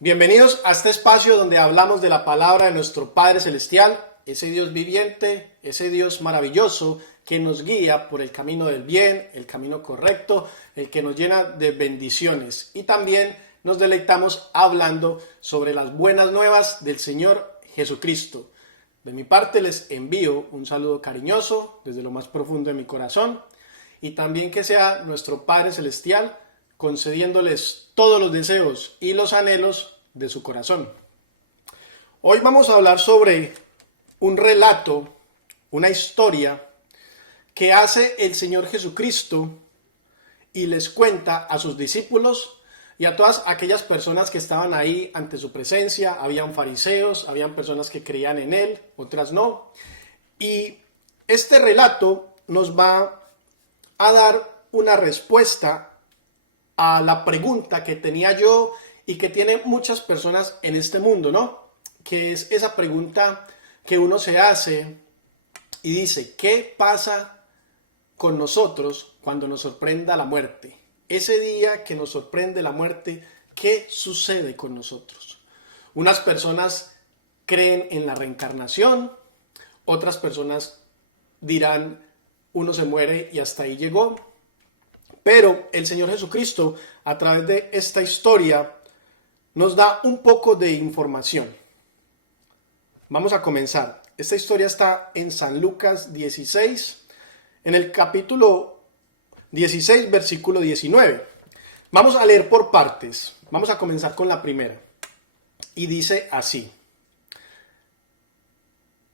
Bienvenidos a este espacio donde hablamos de la palabra de nuestro Padre Celestial, ese Dios viviente, ese Dios maravilloso que nos guía por el camino del bien, el camino correcto, el que nos llena de bendiciones. Y también nos deleitamos hablando sobre las buenas nuevas del Señor Jesucristo. De mi parte les envío un saludo cariñoso desde lo más profundo de mi corazón y también que sea nuestro Padre Celestial concediéndoles todos los deseos y los anhelos de su corazón. Hoy vamos a hablar sobre un relato, una historia que hace el Señor Jesucristo y les cuenta a sus discípulos y a todas aquellas personas que estaban ahí ante su presencia. Habían fariseos, habían personas que creían en él, otras no. Y este relato nos va a dar una respuesta a la pregunta que tenía yo y que tienen muchas personas en este mundo, ¿no? Que es esa pregunta que uno se hace y dice, ¿qué pasa con nosotros cuando nos sorprenda la muerte? Ese día que nos sorprende la muerte, ¿qué sucede con nosotros? Unas personas creen en la reencarnación, otras personas dirán, uno se muere y hasta ahí llegó. Pero el Señor Jesucristo, a través de esta historia, nos da un poco de información. Vamos a comenzar. Esta historia está en San Lucas 16, en el capítulo 16, versículo 19. Vamos a leer por partes. Vamos a comenzar con la primera. Y dice así.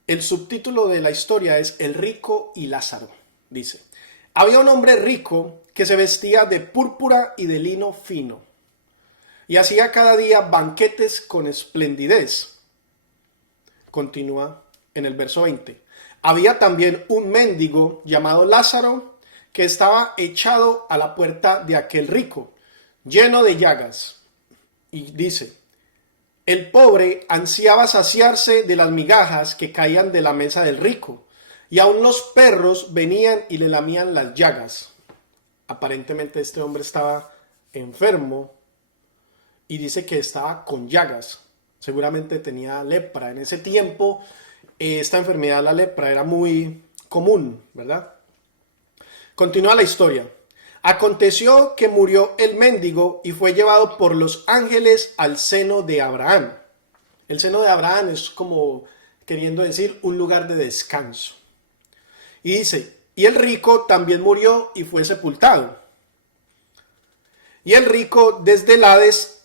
El subtítulo de la historia es El rico y Lázaro. Dice, había un hombre rico que se vestía de púrpura y de lino fino, y hacía cada día banquetes con esplendidez. Continúa en el verso 20. Había también un mendigo llamado Lázaro, que estaba echado a la puerta de aquel rico, lleno de llagas. Y dice, el pobre ansiaba saciarse de las migajas que caían de la mesa del rico, y aun los perros venían y le lamían las llagas. Aparentemente este hombre estaba enfermo y dice que estaba con llagas. Seguramente tenía lepra. En ese tiempo esta enfermedad, la lepra, era muy común, ¿verdad? Continúa la historia. Aconteció que murió el mendigo y fue llevado por los ángeles al seno de Abraham. El seno de Abraham es como queriendo decir un lugar de descanso. Y dice, y el rico también murió y fue sepultado. Y el rico desde el Hades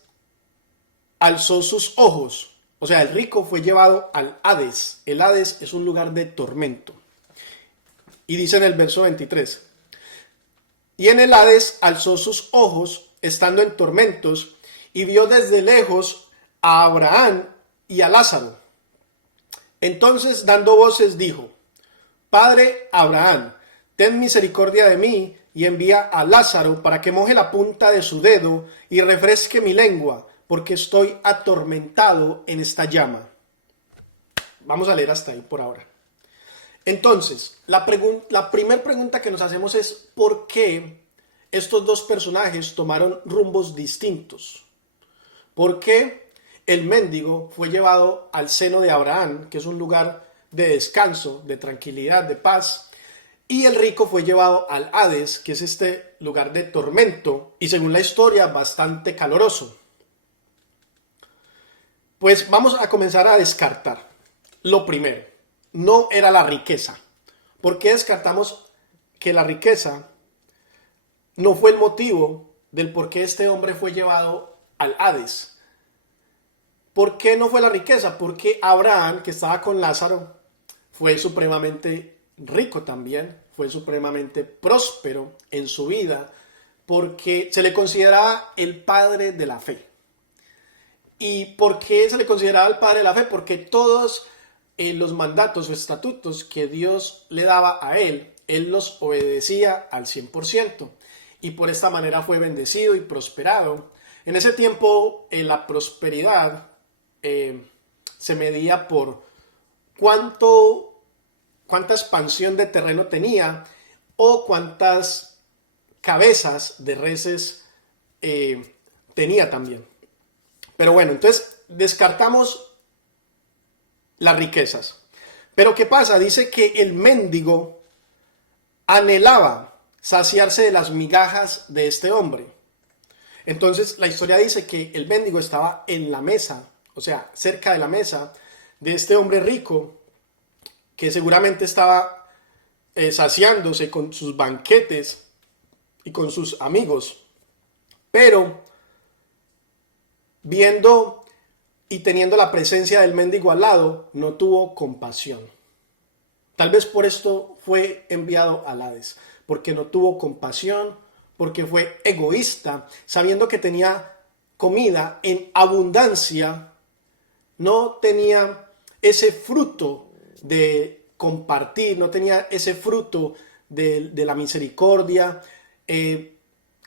alzó sus ojos. O sea, el rico fue llevado al Hades. El Hades es un lugar de tormento. Y dice en el verso 23. Y en el Hades alzó sus ojos, estando en tormentos, y vio desde lejos a Abraham y a Lázaro. Entonces, dando voces, dijo, Padre Abraham, ten misericordia de mí y envía a Lázaro para que moje la punta de su dedo y refresque mi lengua, porque estoy atormentado en esta llama. Vamos a leer hasta ahí por ahora. Entonces, la primera pregunta que nos hacemos es ¿por qué estos dos personajes tomaron rumbos distintos? ¿Por qué el mendigo fue llevado al seno de Abraham, que es un lugar de descanso, de tranquilidad, de paz, y el rico fue llevado al Hades, que es este lugar de tormento y según la historia bastante caloroso? Pues vamos a comenzar a descartar. Lo primero, no era la riqueza. ¿Por qué descartamos que la riqueza no fue el motivo del por qué este hombre fue llevado al Hades? ¿Por qué no fue la riqueza? Porque Abraham, que estaba con Lázaro, fue supremamente rico también, fue supremamente próspero en su vida, porque se le consideraba el padre de la fe. ¿Y por qué se le consideraba el padre de la fe? Porque todos los mandatos o estatutos que Dios le daba a él los obedecía al 100%. Y por esta manera fue bendecido y prosperado. En ese tiempo la prosperidad se medía por cuánta expansión de terreno tenía o cuántas cabezas de reses tenía también. Pero bueno, entonces descartamos las riquezas. Pero ¿qué pasa? Dice que el mendigo anhelaba saciarse de las migajas de este hombre. Entonces la historia dice que el mendigo estaba en la mesa, o sea, cerca de la mesa de este hombre rico, que seguramente estaba saciándose con sus banquetes y con sus amigos. Pero viendo y teniendo la presencia del mendigo al lado, no tuvo compasión. Tal vez por esto fue enviado al Hades, porque no tuvo compasión, porque fue egoísta, sabiendo que tenía comida en abundancia, no tenía ese fruto de compartir, no tenía ese fruto de la misericordia,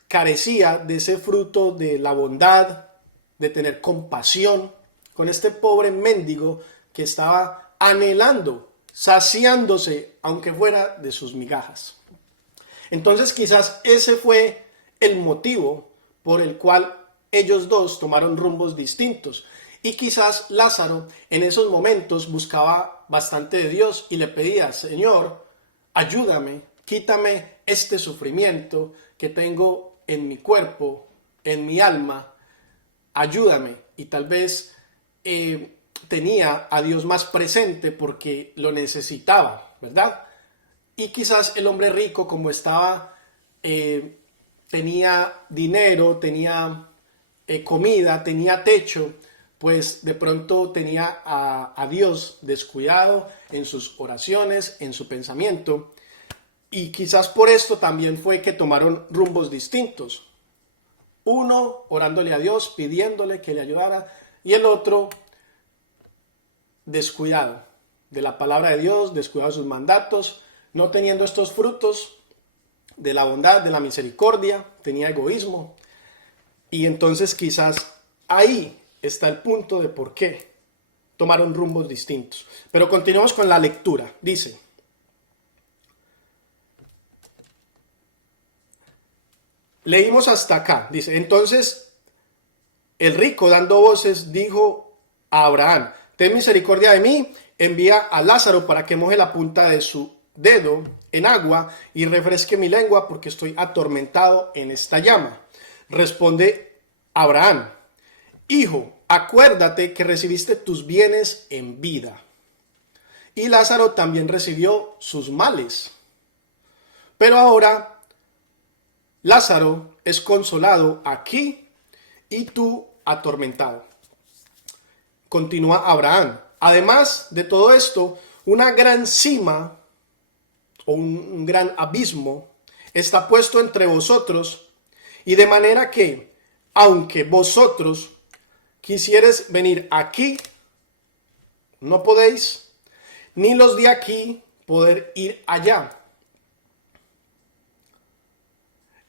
carecía de ese fruto de la bondad, de tener compasión con este pobre mendigo que estaba anhelando, saciándose, aunque fuera de sus migajas. Entonces quizás ese fue el motivo por el cual ellos dos tomaron rumbos distintos. Y quizás Lázaro en esos momentos buscaba bastante de Dios y le pedía: Señor, ayúdame, quítame este sufrimiento que tengo en mi cuerpo, en mi alma, ayúdame. Y tal vez tenía a Dios más presente porque lo necesitaba, ¿verdad? Y quizás el hombre rico, como estaba, tenía dinero, tenía comida, tenía techo, pues de pronto tenía a Dios descuidado en sus oraciones, en su pensamiento. Y quizás por esto también fue que tomaron rumbos distintos. Uno orándole a Dios, pidiéndole que le ayudara, y el otro descuidado de la palabra de Dios, descuidado de sus mandatos, no teniendo estos frutos de la bondad, de la misericordia, tenía egoísmo. Y entonces quizás ahí está el punto de por qué tomaron rumbos distintos. Pero continuamos con la lectura. Dice: leímos hasta acá. Dice: entonces el rico, dando voces, dijo a Abraham: ten misericordia de mí, envía a Lázaro para que moje la punta de su dedo en agua y refresque mi lengua, porque estoy atormentado en esta llama. Responde Abraham: hijo, acuérdate que recibiste tus bienes en vida, y Lázaro también recibió sus males. Pero ahora Lázaro es consolado aquí y tú atormentado. Continúa Abraham: además de todo esto, una gran cima o un gran abismo está puesto entre vosotros, y de manera que, aunque vosotros quisieres venir aquí, no podéis, ni los de aquí poder ir allá.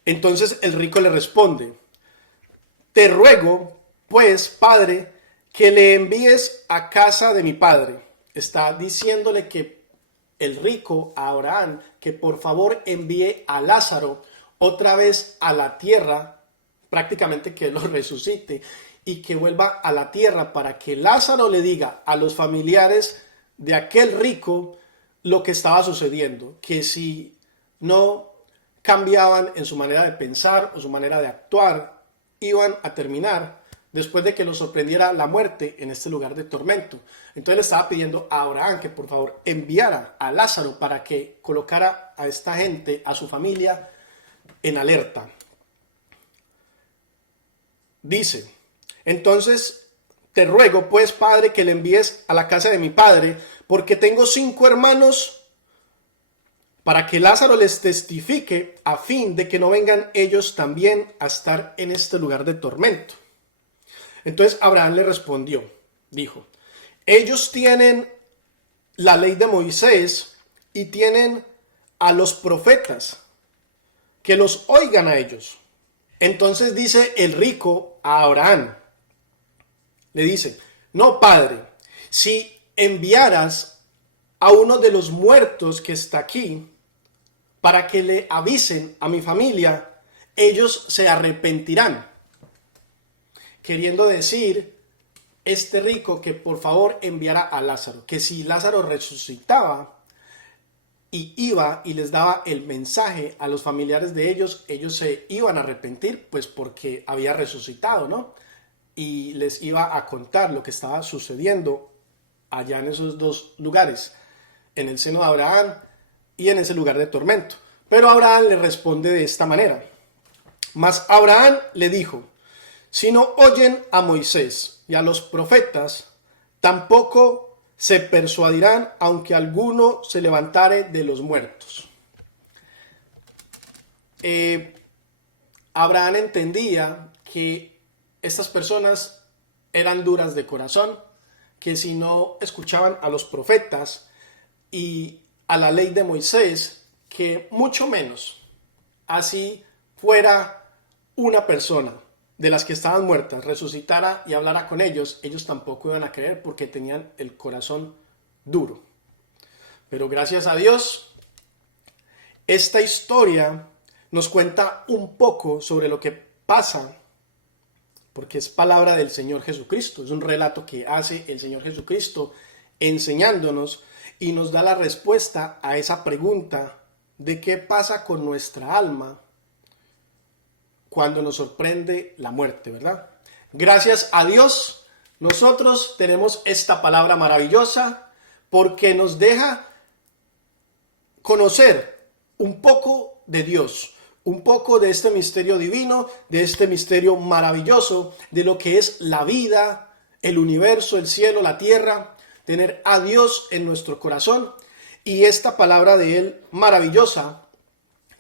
Entonces el rico le responde: te ruego, pues, padre, que le envíes a casa de mi padre. Está diciéndole que el rico a Abraham que por favor envíe a Lázaro otra vez a la tierra, prácticamente que lo resucite y que vuelva a la tierra, para que Lázaro le diga a los familiares de aquel rico lo que estaba sucediendo, que si no cambiaban en su manera de pensar o su manera de actuar, iban a terminar después de que los sorprendiera la muerte en este lugar de tormento. Entonces le estaba pidiendo a Abraham que por favor enviara a Lázaro para que colocara a esta gente, a su familia, en alerta. Dice: entonces te ruego, pues, padre, que le envíes a la casa de mi padre, porque tengo 5 hermanos, para que Lázaro les testifique, a fin de que no vengan ellos también a estar en este lugar de tormento. Entonces Abraham le respondió, dijo: ellos tienen la ley de Moisés y tienen a los profetas, que los oigan a ellos. Entonces dice el rico a Abraham, le dice: no, padre, si enviaras a uno de los muertos que está aquí, para que le avisen a mi familia, ellos se arrepentirán. queriendo decir este rico que por favor enviara a Lázaro, que si Lázaro resucitaba y iba y les daba el mensaje a los familiares de ellos, ellos se iban a arrepentir, pues porque había resucitado, ¿no? Y les iba a contar lo que estaba sucediendo allá en esos dos lugares, en el seno de Abraham y en ese lugar de tormento. Pero Abraham le responde de esta manera: mas Abraham le dijo, si no oyen a Moisés y a los profetas, tampoco se persuadirán, aunque alguno se levantare de los muertos. Abraham entendía que estas personas eran duras de corazón, que si no escuchaban a los profetas y a la ley de Moisés, que mucho menos, así fuera una persona de las que estaban muertas, resucitara y hablara con ellos, ellos tampoco iban a creer porque tenían el corazón duro. Pero gracias a Dios, esta historia nos cuenta un poco sobre lo que pasa, porque es palabra del Señor Jesucristo, es un relato que hace el Señor Jesucristo enseñándonos y nos da la respuesta a esa pregunta de qué pasa con nuestra alma cuando nos sorprende la muerte, ¿verdad? Gracias a Dios, nosotros tenemos esta palabra maravillosa porque nos deja conocer un poco de Dios, un poco de este misterio divino, de este misterio maravilloso, de lo que es la vida, el universo, el cielo, la tierra, tener a Dios en nuestro corazón y esta palabra de Él maravillosa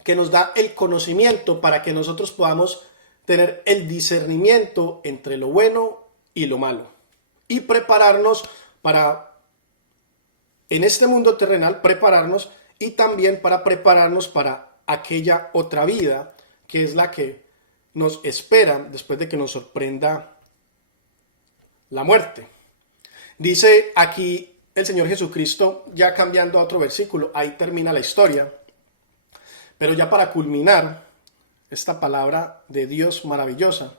que nos da el conocimiento para que nosotros podamos tener el discernimiento entre lo bueno y lo malo y prepararnos para, en este mundo terrenal, prepararnos y también para prepararnos para aquella otra vida que es la que nos espera después de que nos sorprenda la muerte. Dice aquí el Señor Jesucristo, ya cambiando a otro versículo, ahí termina la historia. Pero ya para culminar esta palabra de Dios maravillosa,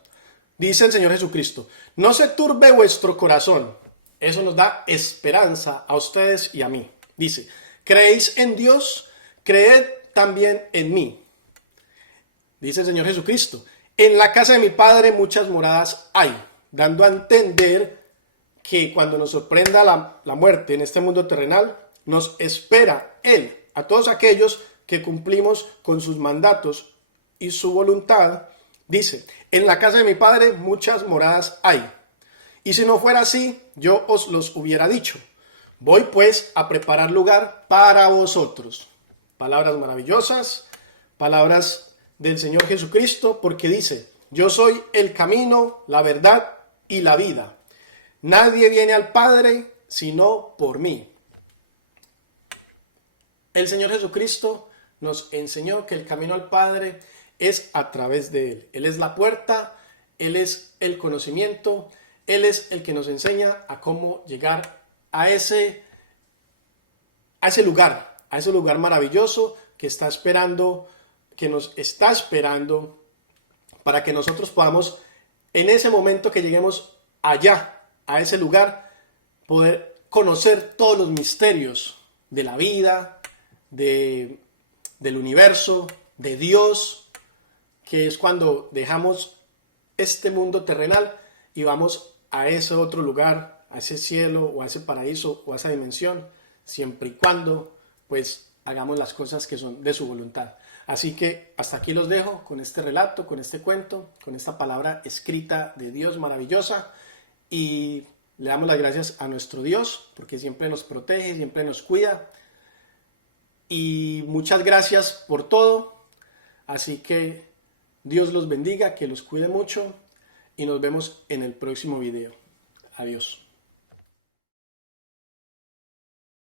dice el Señor Jesucristo, no se turbe vuestro corazón. Eso nos da esperanza a ustedes y a mí. Dice, ¿creéis en Dios? Creed también en mí. Dice el Señor Jesucristo, en la casa de mi Padre muchas moradas hay, dando a entender que cuando nos sorprenda la muerte en este mundo terrenal, nos espera Él, a todos aquellos que cumplimos con sus mandatos y su voluntad. Dice, en la casa de mi Padre muchas moradas hay. Y si no fuera así, yo os los hubiera dicho. Voy pues a preparar lugar para vosotros. Palabras maravillosas, palabras del Señor Jesucristo, porque dice, yo soy el camino, la verdad y la vida. Nadie viene al Padre sino por mí. El Señor Jesucristo nos enseñó que el camino al Padre es a través de Él. Él es la puerta, Él es el conocimiento, Él es el que nos enseña a cómo llegar a ese lugar maravilloso que está esperando, que nos está esperando para que nosotros podamos, en ese momento que lleguemos allá, a ese lugar, poder conocer todos los misterios de la vida, del universo, de Dios, que es cuando dejamos este mundo terrenal y vamos a ese otro lugar, a ese cielo o a ese paraíso o a esa dimensión, siempre y cuando pues hagamos las cosas que son de su voluntad. Así que hasta aquí los dejo con este relato, con este cuento, con esta palabra escrita de Dios maravillosa, y le damos las gracias a nuestro Dios porque siempre nos protege, siempre nos cuida. Y muchas gracias por todo. Así que Dios los bendiga, que los cuide mucho y nos vemos en el próximo video. Adiós.